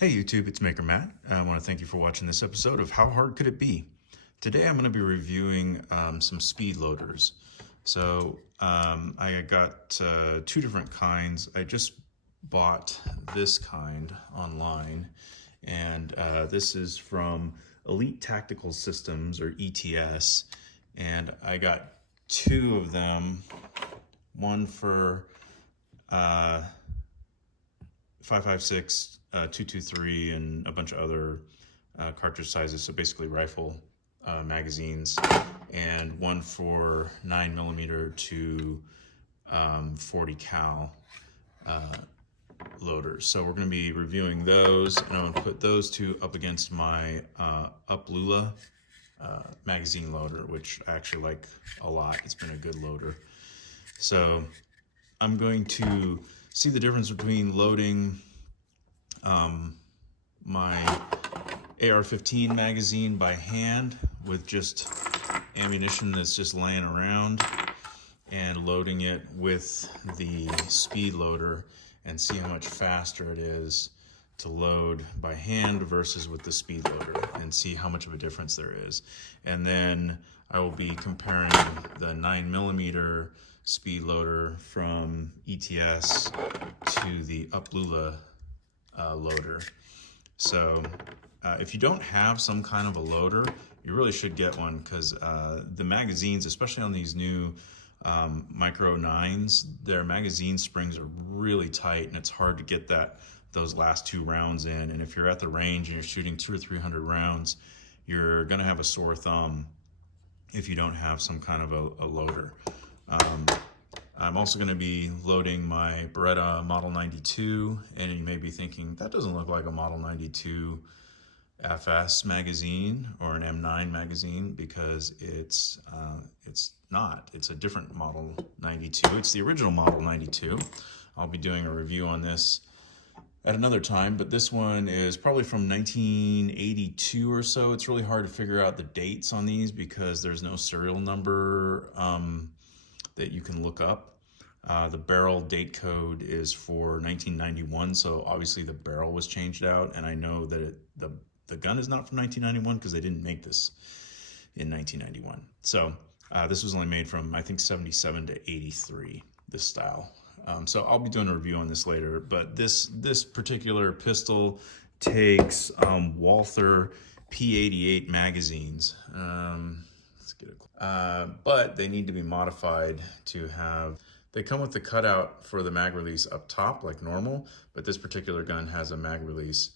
Hey YouTube, it's Maker Matt. I want to thank you for watching this episode of How Hard Could It Be? Today I'm going to be reviewing some speed loaders. I got two different kinds. I just bought this kind online, and this is from Elite Tactical Systems, or ETS, and I got two of them, one for 5.56, 223, and a bunch of other cartridge sizes, so basically rifle magazines, and one for 9mm to 40 cal loaders. So we're going to be reviewing those, and I'm going to put those two up against my UpLULA magazine loader, which I actually like a lot. It's been a good loader. So I'm going to see the difference between loading my AR-15 magazine by hand with just ammunition that's just laying around, and loading it with the speed loader, and see how much faster it is to load by hand versus with the speed loader, and see how much of a difference there is. And then I will be comparing the 9mm speed loader from ETS to the UpLULA loader. So if you don't have some kind of a loader, you really should get one, because the magazines, especially on these new micro 9s, their magazine springs are really tight, and it's hard to get those last two rounds in. And if you're at the range and you're shooting 200 or 300 rounds, you're gonna have a sore thumb if you don't have some kind of a loader. I'm also going to be loading my Beretta Model 92, and you may be thinking, that doesn't look like a Model 92 FS magazine or an M9 magazine, because it's not. It's a different Model 92. It's the original Model 92. I'll be doing a review on this at another time, but this one is probably from 1982 or so. It's really hard to figure out the dates on these because there's no serial number that you can look up. The barrel date code is for 1991, so obviously the barrel was changed out, and I know that the gun is not from 1991 because they didn't make this in 1991. So this was only made from, I think, 77 to 83, this style. So I'll be doing a review on this later, but this particular pistol takes Walther P88 magazines. Let's get it. But they need to be modified to have. They come with the cutout for the mag release up top like normal, but this particular gun has a mag release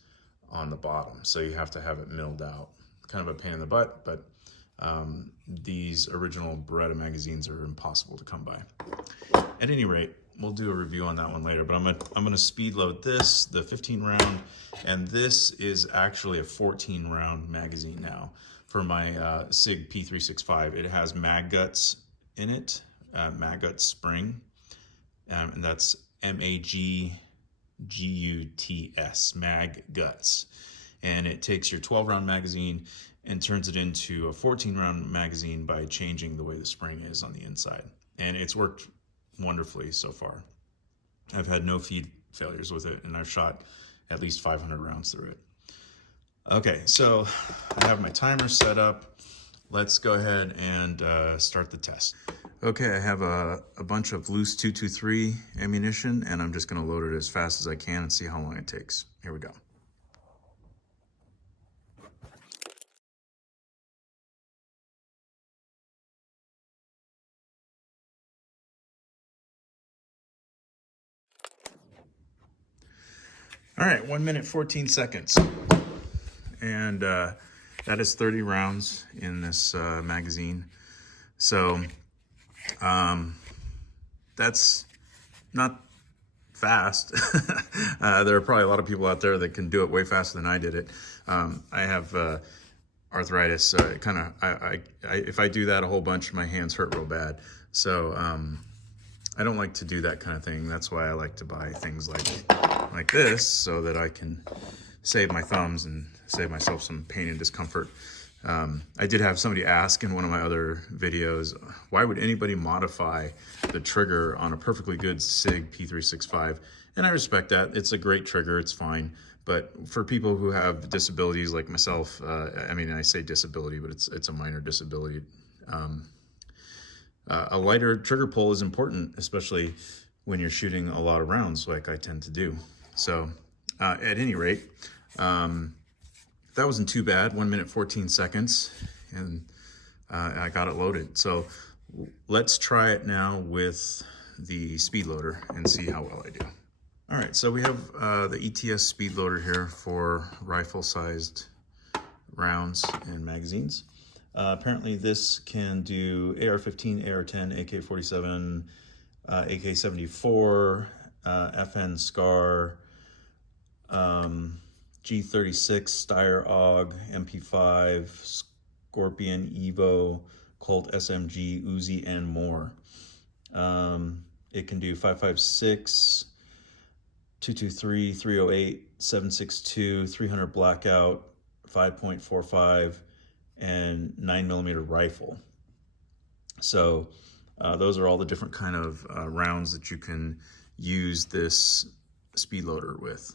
on the bottom, so you have to have it milled out. Kind of a pain in the butt, but these original Beretta magazines are impossible to come by. At any rate, we'll do a review on that one later, but I'm gonna speed load this, the 15 round, and this is actually a 14 round magazine now for my SIG P365. It has mag guts in it, mag guts spring, and that's MAGGUTS, mag guts. And it takes your 12 round magazine and turns it into a 14 round magazine by changing the way the spring is on the inside. And it's worked wonderfully so far. I've had no feed failures with it, and I've shot at least 500 rounds through it. Okay, so I have my timer set up. Let's go ahead and start the test. Okay, I have a bunch of loose 223 ammunition, and I'm just gonna load it as fast as I can and see how long it takes. Here we go. All right, 1 minute, 14 seconds. And that is 30 rounds in this magazine. So that's not fast. There are probably a lot of people out there that can do it way faster than I did it. I have arthritis, so if I do that a whole bunch, my hands hurt real bad. So I don't like to do that kind of thing. That's why I like to buy things like this, so that I can save my thumbs and save myself some pain and discomfort. I did have somebody ask in one of my other videos, why would anybody modify the trigger on a perfectly good SIG P365? And I respect that. It's a great trigger, it's fine. But for people who have disabilities like myself, I mean, I say disability, but it's a minor disability. A lighter trigger pull is important, especially when you're shooting a lot of rounds like I tend to do. So at any rate, that wasn't too bad, 1 minute, 14 seconds, and I got it loaded. So let's try it now with the speed loader and see how well I do. All right, so we have the ETS speed loader here for rifle-sized rounds and magazines. Apparently this can do AR-15, AR-10, AK-47, AK-74, FN SCAR, G36, Steyr AUG, MP5, Scorpion, Evo, Colt SMG, Uzi, and more. It can do 5.56, 223, 308, 7.62, 300 blackout, 5.45, and 9mm rifle. So those are all the different kind of rounds that you can use this speed loader with.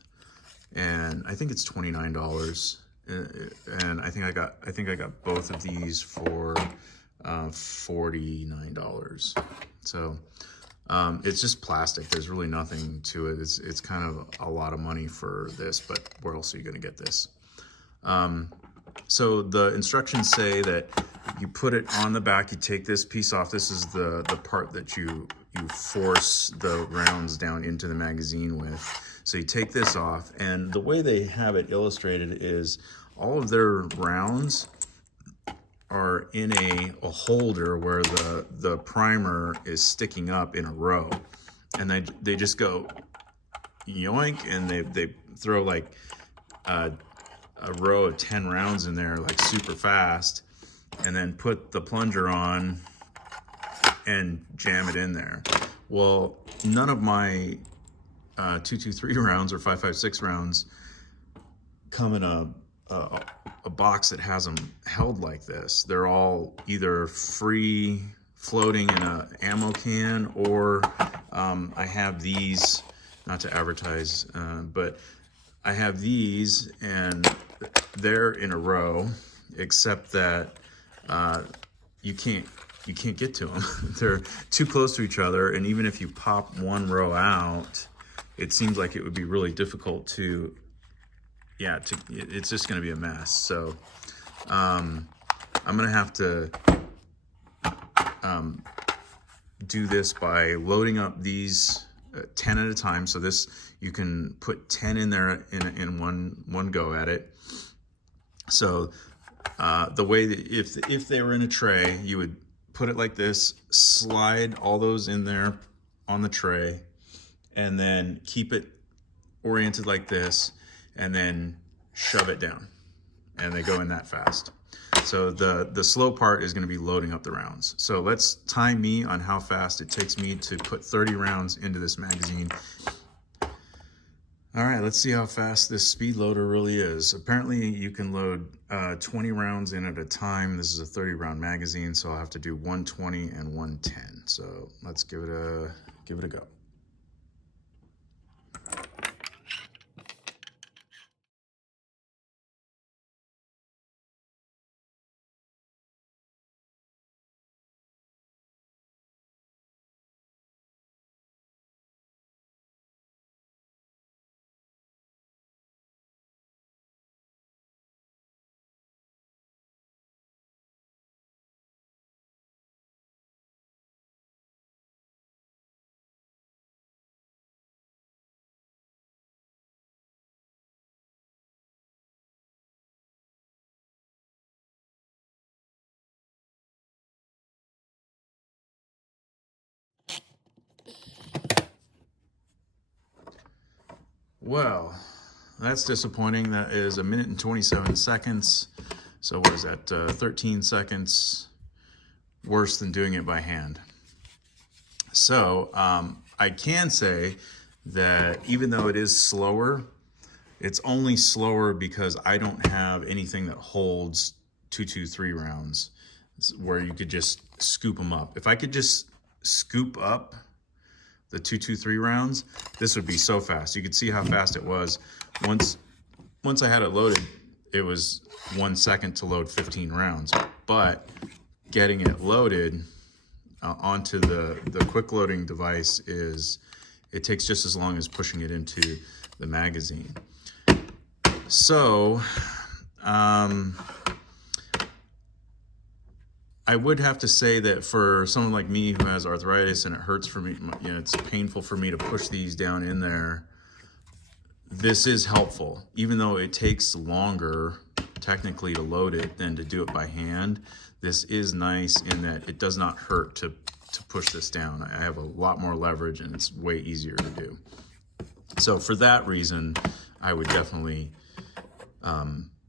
And I think it's $29. And I think I got both of these for $49. So it's just plastic. There's really nothing to it. It's kind of a lot of money for this, but where else are you going to get this? So the instructions say that you put it on the back, you take this piece off. This is the part that you force the rounds down into the magazine with. So you take this off, and the way they have it illustrated is all of their rounds are in a holder where the primer is sticking up in a row, and they just go yoink, and they throw like a row of 10 rounds in there like super fast, and then put the plunger on and jam it in there. Well, none of my 223 rounds or 5.56 rounds come in a box that has them held like this. They're all either free floating in a ammo can, or I have these, not to advertise, but I have these and they're in a row, except that you can't get to them. They're too close to each other, and even if you pop one row out, it seems like it would be really difficult to, it's just going to be a mess. So I'm going to have to do this by loading up these 10 at a time. So this, you can put 10 in there in one go at it. So the way that if they were in a tray, you would put it like this, slide all those in there on the tray, and then keep it oriented like this, and then shove it down, and they go in that fast. So the slow part is going to be loading up the rounds. So let's time me on how fast it takes me to put 30 rounds into this magazine. All right, let's see how fast this speed loader really is. Apparently you can load 20 rounds in at a time. This is a 30 round magazine, so I'll have to do 120 and 110. So let's give it a go. Well, that's disappointing. That is 1 minute and 27 seconds. So what is that, 13 seconds worse than doing it by hand. So I can say that even though it is slower, it's only slower because I don't have anything that holds 223 rounds where you could just scoop them up. If I could just scoop up the 223 rounds, this would be so fast. You could see how fast it was. Once once I had it loaded, it was 1 second to load 15 rounds, but getting it loaded onto the quick loading device it takes just as long as pushing it into the magazine. So I would have to say that for someone like me who has arthritis and it hurts for me, you know, it's painful for me to push these down in there, this is helpful. Even though it takes longer technically to load it than to do it by hand, this is nice in that it does not hurt to push this down. I have a lot more leverage and it's way easier to do. So for that reason, I would definitely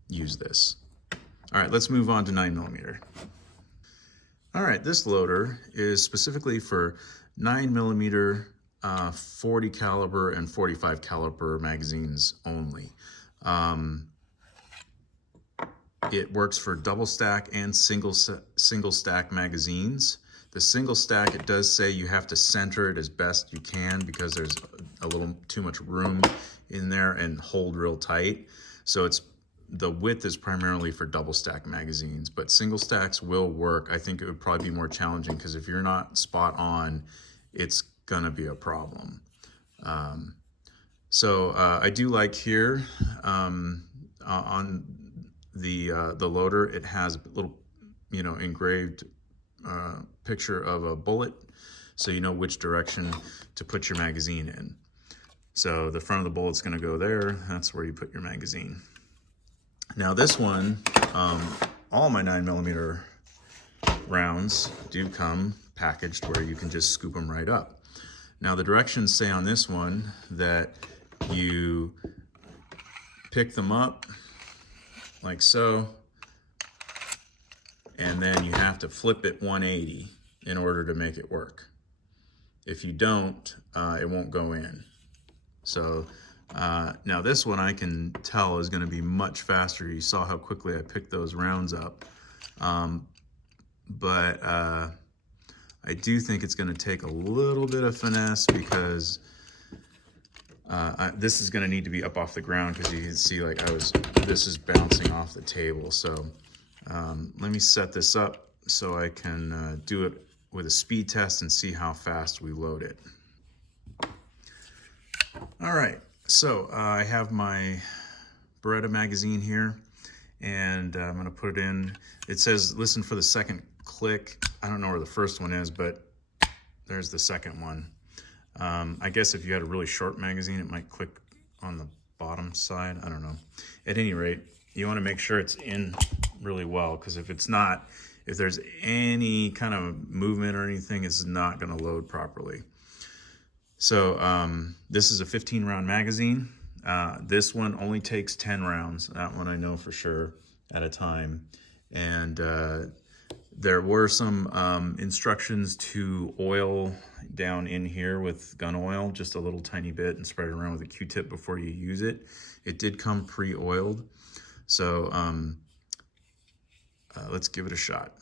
use this. All right, let's move on to 9mm. All right, this loader is specifically for 9mm, 40 caliber and 45 caliber magazines only. It works for double stack and single stack magazines. The single stack, it does say you have to center it as best you can because there's a little too much room in there and hold real tight. So the width is primarily for double stack magazines, but single stacks will work. I think it would probably be more challenging because if you're not spot on, it's gonna be a problem. I do like here on the loader, it has a little, you know, engraved picture of a bullet, so you know which direction to put your magazine in. So the front of the bullet's gonna go there. That's where you put your magazine. Now this one, all my 9mm rounds do come packaged where you can just scoop them right up. Now the directions say on this one that you pick them up like so, and then you have to flip it 180 in order to make it work. If you don't, it won't go in. So now this one I can tell is going to be much faster. You saw how quickly I picked those rounds up. But I do think it's going to take a little bit of finesse because this is going to need to be up off the ground because you can see like this is bouncing off the table. So let me set this up so I can do it with a speed test and see how fast we load it. All right, so I have my Beretta magazine here, and I'm gonna put it in. It says listen for the second click. I don't know where the first one is, but there's the second one. I guess if you had a really short magazine, it might click on the bottom side. I don't know. At any rate, you wanna make sure it's in really well, because if it's not, if there's any kind of movement or anything, it's not gonna load properly. So this is a 15-round magazine. This one only takes 10 rounds. That one I know for sure at a time. And there were some instructions to oil down in here with gun oil, just a little tiny bit, and spread it around with a Q-tip before you use it. It did come pre-oiled. So let's give it a shot.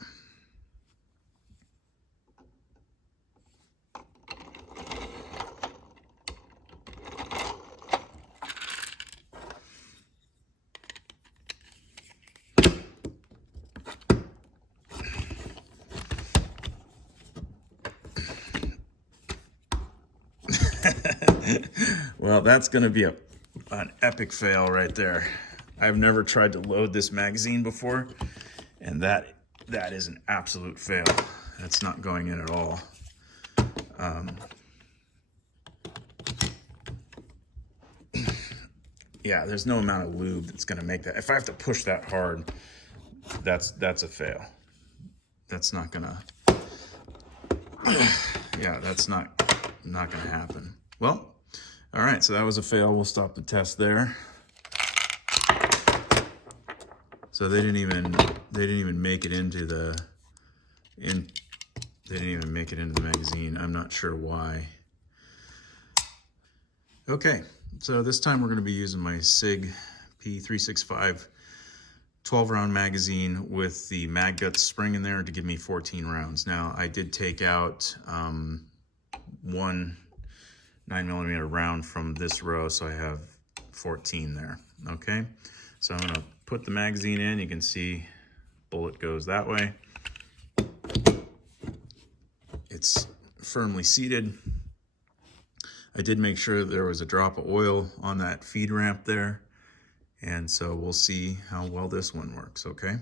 Well, that's going to be an epic fail right there. I've never tried to load this magazine before, and that is an absolute fail. That's not going in at all. Yeah, there's no amount of lube that's going to make that. If I have to push that hard, that's a fail. That's not going to. Yeah, that's not going to happen. Well, all right, so that was a fail. We'll stop the test there. So they didn't even make it into the magazine. I'm not sure why. Okay, so this time we're going to be using my SIG P365 12-round magazine with the Mag Guts spring in there to give me 14 rounds. Now, I did take out one 9mm round from this row, so I have 14 there. Okay, so I'm gonna put the magazine in. You can see bullet goes that way. It's firmly seated. I did make sure there was a drop of oil on that feed ramp there. And so we'll see how well this one works, okay?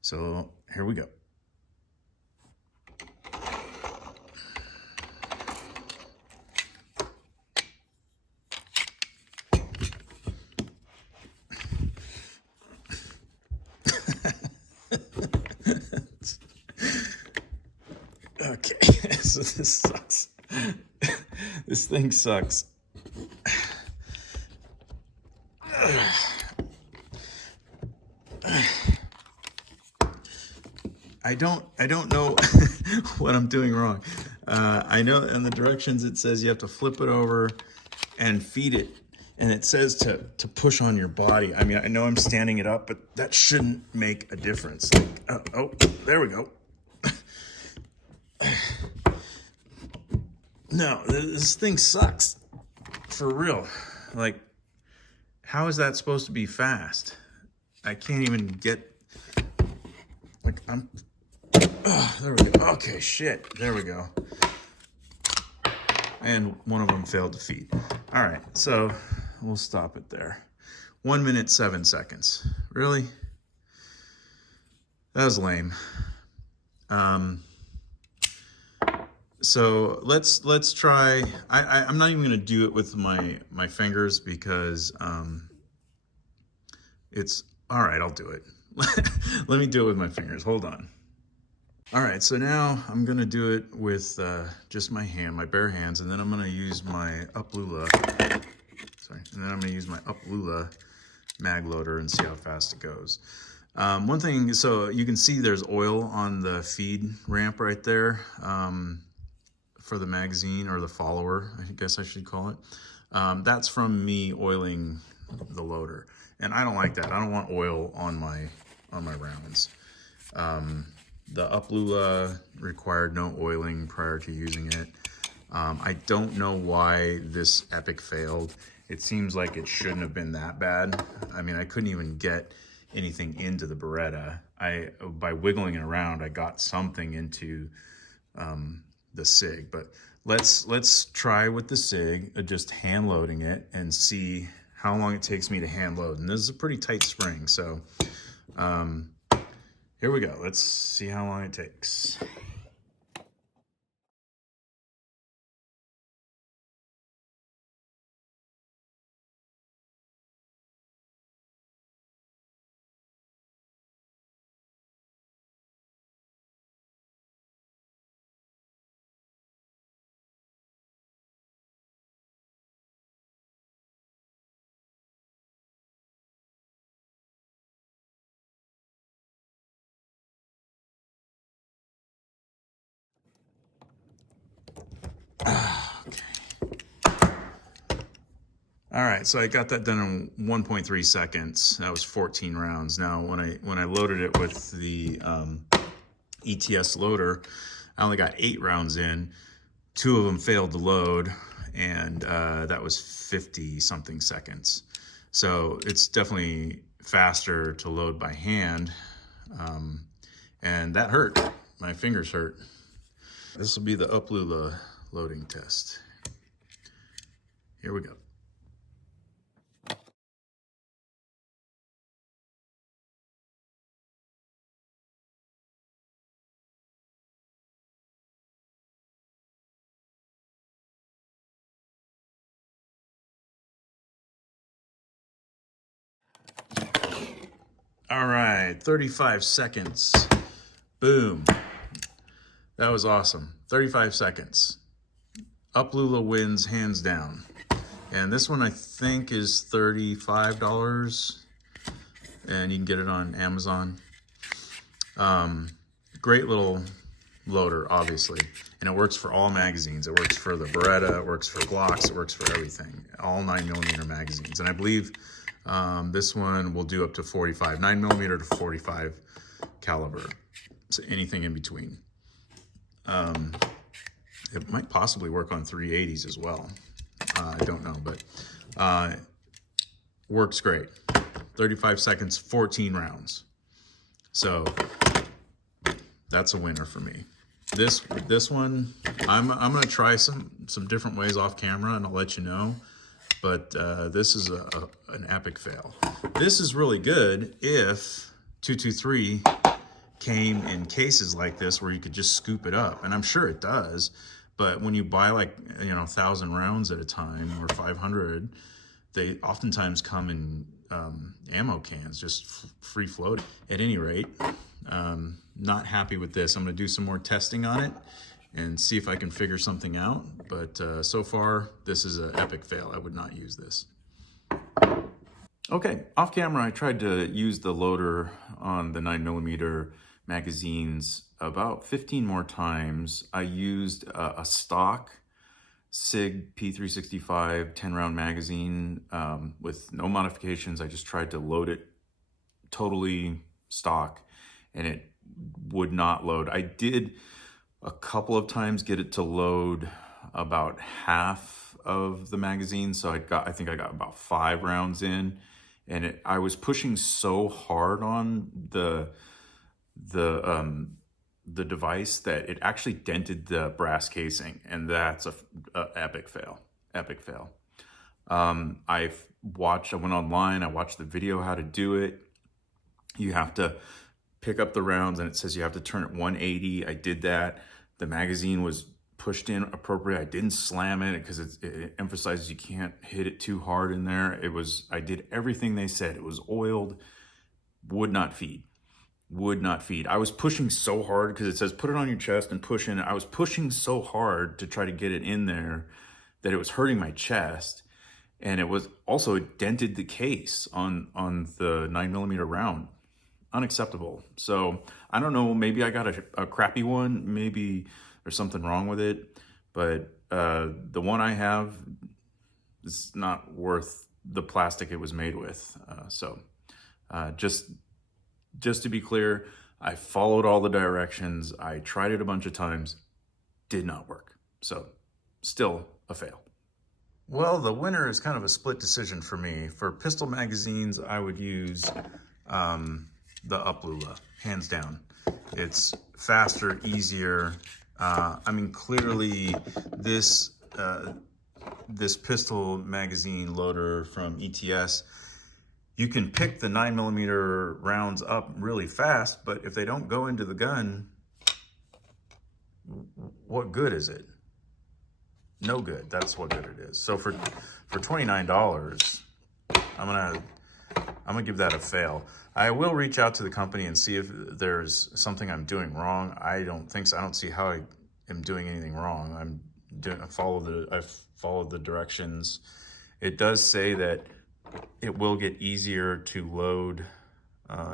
So here we go. Okay, so this sucks. This thing sucks. I don't know what I'm doing wrong. I know in the directions it says you have to flip it over and feed it, and it says to push on your body. I mean, I know I'm standing it up, but that shouldn't make a difference. Like, oh, there we go. No, this thing sucks. For real. Like, how is that supposed to be fast? I can't even get, like, there we go. Okay, shit. There we go. And one of them failed to feed. All right, so we'll stop it there. 1 minute, 7 seconds. Really? That was lame. So let's try. I'm not even gonna do it with my fingers because it's all right. I'll do it. Let me do it with my fingers. Hold on. All right, so now I'm gonna do it with just my hand, my bare hands, and then I'm gonna use my UpLULA. Sorry, and then I'm gonna use my UpLULA mag loader and see how fast it goes. One thing, so you can see there's oil on the feed ramp right there. For the magazine, or the follower, I guess I should call it. That's from me oiling the loader, and I don't like that. I don't want oil on my rounds. The UpLULA required no oiling prior to using it. I don't know why this Epic failed. It seems like it shouldn't have been that bad. I mean, I couldn't even get anything into the Beretta. By wiggling it around, I got something into the SIG, but let's try with the SIG, just hand loading it and see how long it takes me to hand load. And this is a pretty tight spring, so here we go. Let's see how long it takes. All right, so I got that done in 1.3 seconds. That was 14 rounds. Now, when I loaded it with the ETS loader, I only got 8 rounds in. 2 of them failed to load, and that was 50-something seconds. So it's definitely faster to load by hand, and that hurt. My fingers hurt. This will be the UpLULA loading test. Here we go. All right, 35 seconds. Boom. That was awesome. 35 seconds. UpLULA wins hands down. And this one I think is $35, and you can get it on Amazon. Great little loader, obviously, and it works for all magazines. It works for the Beretta, it works for Glocks, it works for everything. All 9mm magazines, and I believe this one will do up to 45, 9mm to 45 caliber. So anything in between. It might possibly work on 380s as well. I don't know, but works great. 35 seconds, 14 rounds. So that's a winner for me. This one, I'm gonna try some different ways off camera, and I'll let you know. But this is an epic fail. This is really good if 223 came in cases like this where you could just scoop it up, and I'm sure it does. But when you buy like 1,000 rounds at a time or 500, they oftentimes come in ammo cans, just free floating. At any rate, not happy with this. I'm gonna do some more testing on it and see if I can figure something out. But so far, this is an epic fail. I would not use this. Okay, off camera, I tried to use the loader on the 9mm magazines about 15 more times. I used a stock SIG P365 10-round magazine with no modifications. I just tried to load it totally stock, and it would not load. I did a couple of times get it to load about half of the magazine, so I think I got about 5 rounds in, and I was pushing so hard on the device that it actually dented the brass casing, and that's a epic fail. I went online, I watched the video how to do it. You have to pick up the rounds, and it says you have to turn it 180. I did that. The magazine was pushed in appropriate. I didn't slam it because it emphasizes you can't hit it too hard in there. I did everything they said. It was oiled, would not feed. I was pushing so hard because it says put it on your chest and push in. I was pushing so hard to try to get it in there that it was hurting my chest, and it was also, it dented the case on the 9mm round. Unacceptable. So I don't know, maybe I got a crappy one, maybe there's something wrong with it, but the one I have is not worth the plastic it was made with. Just to be clear, I followed all the directions. I tried it a bunch of times, did not work. So still a fail. Well, the winner is kind of a split decision for me. For pistol magazines, I would use the UpLULA, hands down. It's faster, easier. I mean, clearly this pistol magazine loader from ETS, you can pick the 9mm rounds up really fast, but if they don't go into the gun, what good is it? No good. That's what good it is. So for $29, I'm gonna give that a fail. I will reach out to the company and see if there's something I'm doing wrong. I don't think so. I don't see how I am doing anything wrong. I've followed the directions. It does say that it will get easier to load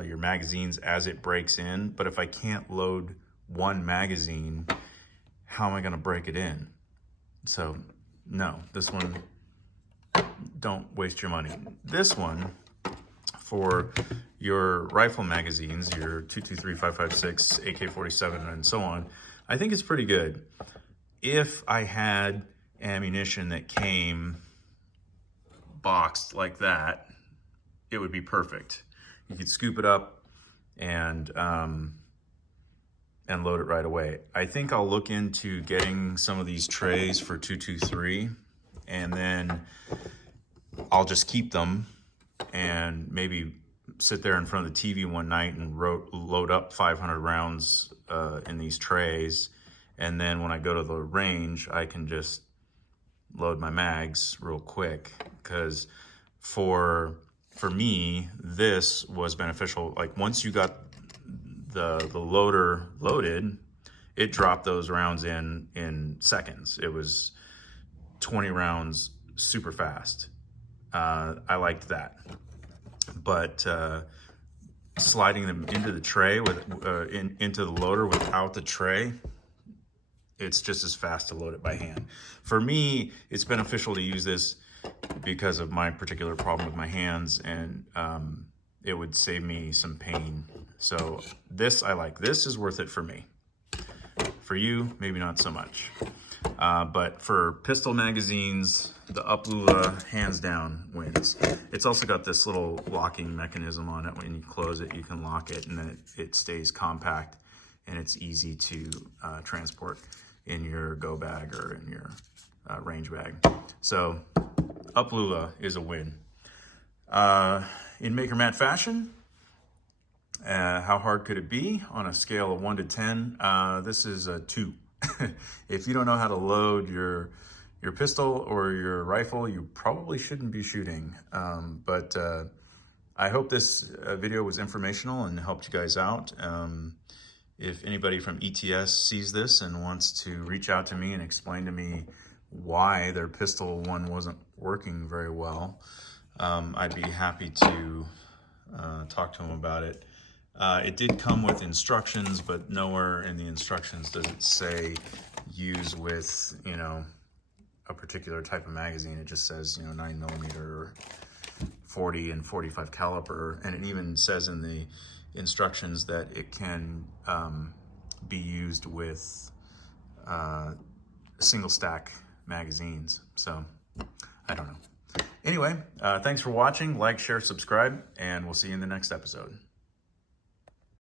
your magazines as it breaks in, but if I can't load one magazine, how am I gonna break it in? So no, this one, don't waste your money. This one, for your rifle magazines, your 223, 556, AK-47, and so on, I think it's pretty good. If I had ammunition that came boxed like that, it would be perfect. You could scoop it up and load it right away. I think I'll look into getting some of these trays for 223, and then I'll just keep them and maybe sit there in front of the TV one night and load up 500 rounds in these trays. And then when I go to the range, I can just load my mags real quick. Because for me, this was beneficial. Like once you got the loader loaded, it dropped those rounds in seconds. It was 20 rounds super fast. I liked that, but sliding them into the tray into the loader without the tray, it's just as fast to load it by hand. For me, it's beneficial to use this because of my particular problem with my hands, and it would save me some pain. So this I like. This is worth it for me. For you, maybe not so much. But for pistol magazines, the UpLULA hands down wins. It's also got this little locking mechanism on it. When you close it, you can lock it, and then it stays compact, and it's easy to transport in your go bag or in your range bag. So UpLULA is a win. In Maker Mat fashion, how hard could it be on a scale of 1 to 10? This is a 2. If you don't know how to load your pistol or your rifle, you probably shouldn't be shooting. But I hope this video was informational and helped you guys out. If anybody from ETS sees this and wants to reach out to me and explain to me why their pistol one wasn't working very well, I'd be happy to talk to them about it. It did come with instructions, but nowhere in the instructions does it say use with, you know, a particular type of magazine. It just says, you know, 9mm or 40 and 45 caliber. And it even says in the instructions that it can be used with single stack magazines. So I don't know. Anyway, thanks for watching. Like, share, subscribe, and we'll see you in the next episode.